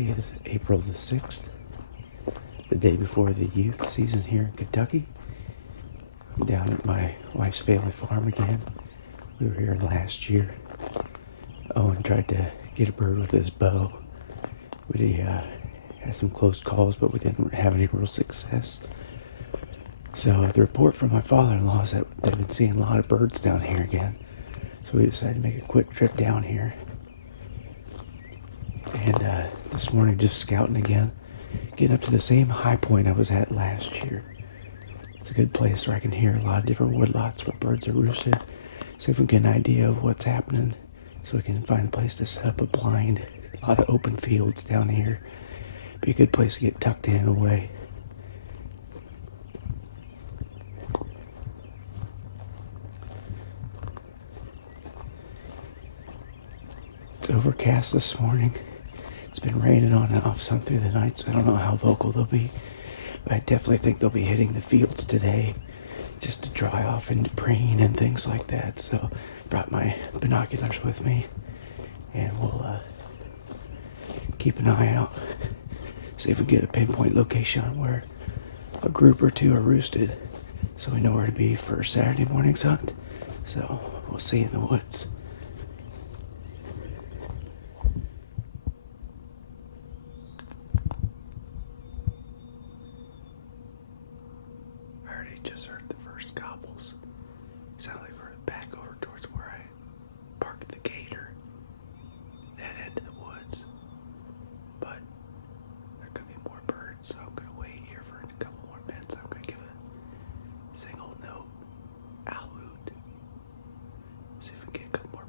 Today is April the 6th, the day before the youth season here in Kentucky. I'm down at my wife's family farm again. We were here last year. Owen tried to get a bird with his bow. We had some close calls, but we didn't have any real success. So the report from my father-in-law is that they've been seeing a lot of birds down here again. So we decided to make a quick trip down here. And this morning just scouting again, getting up to the same high point I was at last year. It's a good place where I can hear a lot of different woodlots where birds are roosted. See if we can get an idea of what's happening so we can find a place to set up a blind. A lot of open fields down here. Be a good place to get tucked in away. It's overcast this morning. It's been raining on and off some through the night, so I don't know how vocal they'll be. But I definitely think they'll be hitting the fields today just to dry off and preen and things like that. So brought my binoculars with me, and we'll keep an eye out. See if we get a pinpoint location on where a group or two are roosted so we know where to be for Saturday morning's hunt. So we'll see you in the woods. I already just heard the first gobbles. Sound like we're back over towards where I parked the gator. That end of the woods. But there could be more birds, so I'm gonna wait here for a couple more minutes. I'm gonna give a single note owl hoot. See if we can get a couple more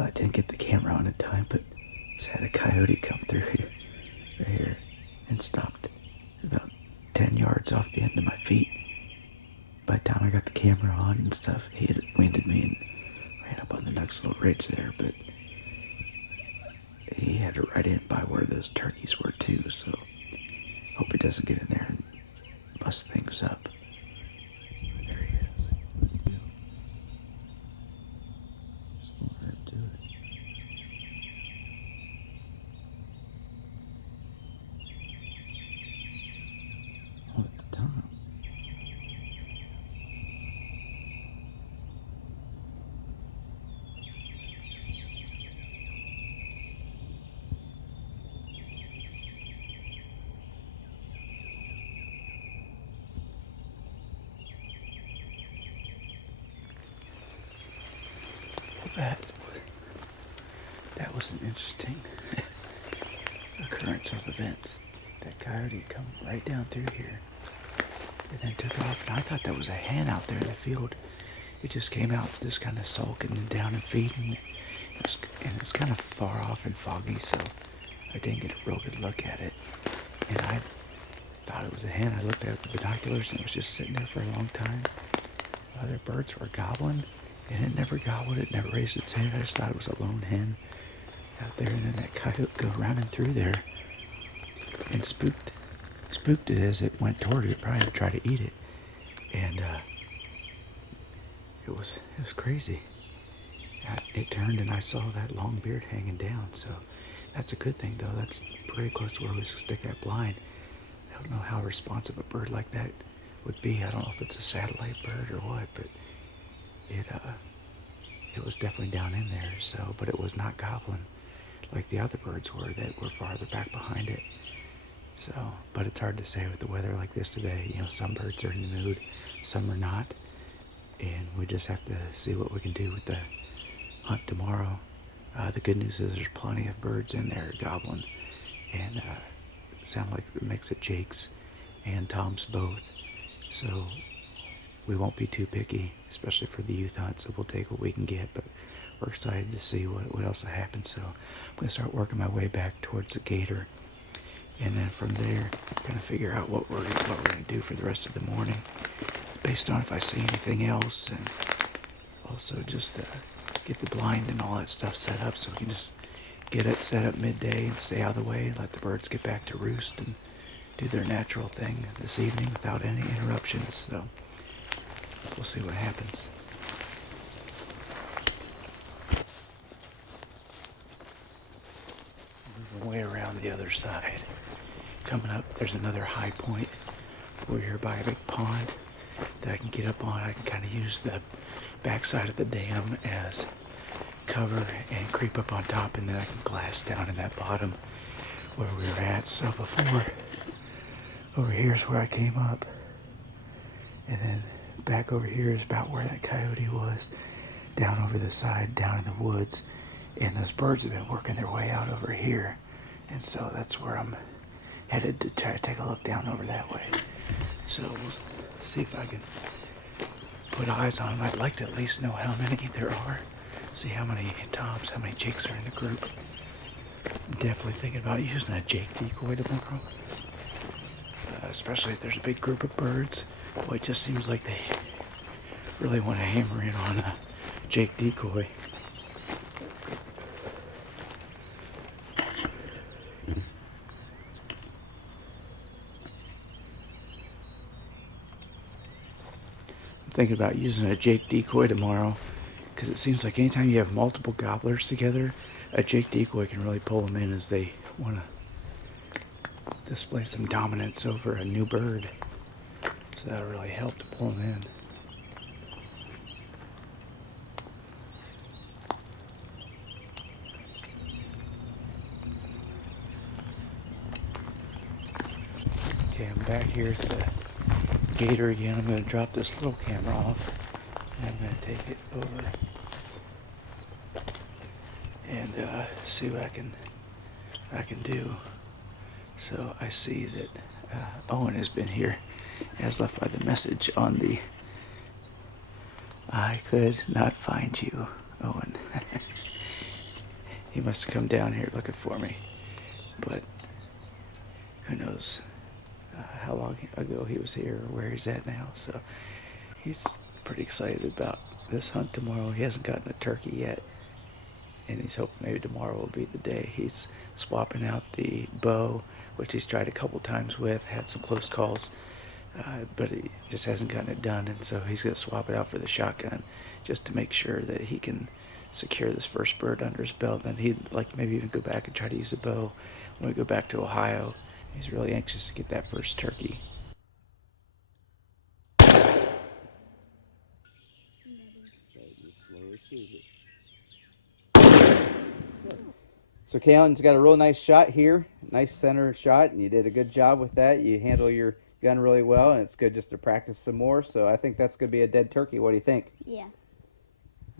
I didn't get the camera on in time, but just had a coyote come through here, right here, and stopped about 10 yards off the end of my feet. By the time I got the camera on and stuff, he had winded me and ran up on the next little ridge there, but he had it right in by where those turkeys were too, so hope he doesn't get in there and bust things up. There he is. Oh, at the top. Well, that was an interesting occurrence of events. That coyote come right down through here and then took off, and I thought that was a hen out there in the field. It just came out just kind of sulking and down and feeding. And it's kind of far off and foggy, so I didn't get a real good look at it. And I thought it was a hen. I looked at the binoculars and it was just sitting there for a long time. Other birds were gobbling, and it never gobbled. It never raised its head. I just thought it was a lone hen out there, and then that coyote go running through there and spooked it as it went toward it, probably to try to eat it. And it was crazy. It turned and I saw that long beard hanging down, so that's a good thing though. That's pretty close to where we stick that blind. I don't know how responsive a bird like that would be. I don't know if it's a satellite bird or what, but it was definitely down in there. So, but it was not gobbling like the other birds were that were farther back behind it. So, but it's hard to say with the weather like this today. You know, some birds are in the mood, some are not, and we just have to see what we can do with the hunt tomorrow. The good news is there's plenty of birds in there gobbling, and sound like it makes it Jake's and Tom's both. So we won't be too picky, especially for the youth hunt, so we'll take what we can get, but we're excited to see what else will happen. So I'm going to start working my way back towards the gator, and then from there, kind of figure out what we're going to do for the rest of the morning, based on if I see anything else, and also just get the blind and all that stuff set up so we can just get it set up midday and stay out of the way and let the birds get back to roost and do their natural thing this evening without any interruptions. So we'll see what happens. Moving way around the other side. Coming up, there's another high point over here by a big pond that I can get up on. I can kind of use the backside of the dam as cover and creep up on top, and then I can glass down in that bottom where we were at. So before, over here's where I came up, and then back over here is about where that coyote was, down over the side, down in the woods, and those birds have been working their way out over here, and so that's where I'm headed to try to take a look down over that way. So we'll see if I can put eyes on them. I'd like to at least know how many there are, see how many toms, how many jakes are in the group. I'm definitely thinking about using a jake decoy tomorrow, especially if there's a big group of birds. Boy, it just seems like they really want to hammer in on a jake decoy. Thinking about using a jake decoy tomorrow, because it seems like anytime you have multiple gobblers together, a jake decoy can really pull them in as they want to display some dominance over a new bird. So that'll really help to pull them in. Okay, I'm back here at the gator again. I'm going to drop this little camera off, and I'm going to take it over and see what I can do. So I see that Owen has been here, as left by the message on the "I could not find you" Owen. He must have come down here looking for me. But who knows how long ago he was here or where he's at now. So he's pretty excited about this hunt tomorrow. He hasn't gotten a turkey yet, and he's hoping maybe tomorrow will be the day. He's swapping out the bow, which he's tried a couple times with, had some close calls, but he just hasn't gotten it done. And so he's going to swap it out for the shotgun just to make sure that he can secure this first bird under his belt. Then he'd like maybe even go back and try to use the bow when we go back to Ohio. He's really anxious to get that first turkey. So Kalen's got a real nice shot here, nice center shot, and you did a good job with that. You handle your gun really well, and it's good just to practice some more. So I think that's going to be a dead turkey. What do you think? Yeah.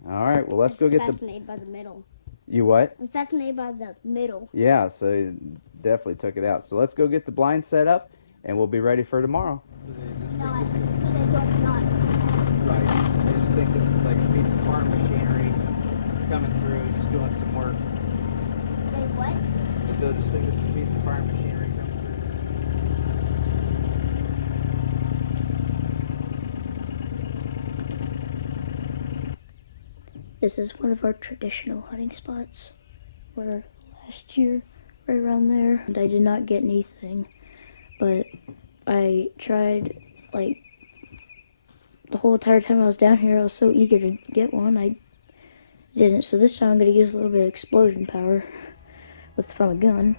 All right, well, let's go get the... I'm fascinated by the middle. You what? I'm fascinated by the middle. Yeah, so you definitely took it out. So let's go get the blind set up, and we'll be ready for tomorrow. So they don't not. Right. They just think this is like a piece of farm machinery coming through, just doing some work. They what? They'll just think this is a piece of farm machinery coming through. This is one of our traditional hunting spots. Where last year, right around there, and I did not get anything, but I tried like the whole entire time I was down here. I was so eager to get one. I didn't. So this time I'm gonna use a little bit of explosion power from a gun.